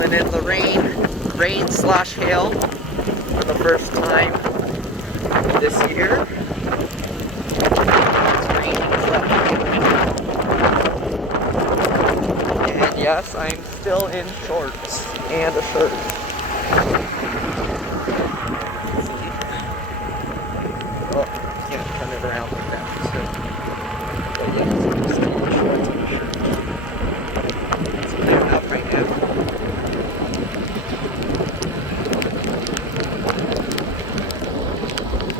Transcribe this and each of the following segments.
going in the rain slash hail for the first time this year. It's raining and yes, I'm still in shorts and a shirt. Oh, can't turn it around like that. So, but yes, I'm still in shorts and a shirt. It's clear enough right now.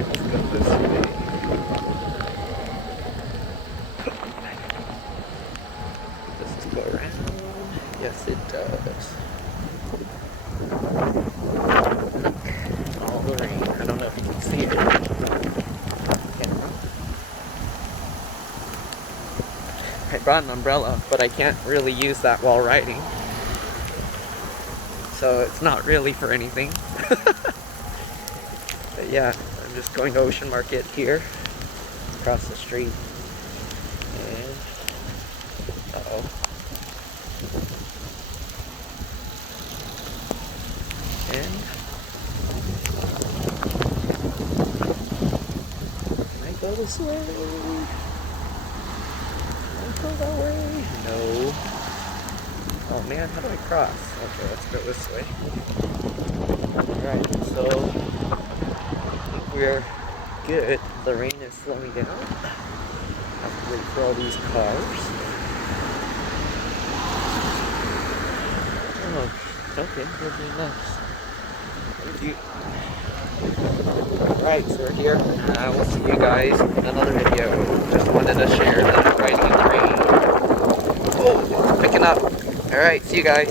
Let's go this way. Does this go around? Yes, it does. All the rain. I don't know if you can see it. I brought an umbrella, but I can't really use that while riding. So it's not really for anything. But yeah, I'm just going to Ocean Market here, across the street. And, uh-oh. And, can I go this way? Go that way? No. Oh man, how do I cross? Okay, let's go this way. Alright, so I think we're good. The rain is slowing down. I have to wait for all these cars. Oh, okay, you're doing nice. Thank you. Alright, so we're here. We'll see you guys in another video. Just wanted to share that I'm riding in the rain. Oh, picking up. Alright, see you guys.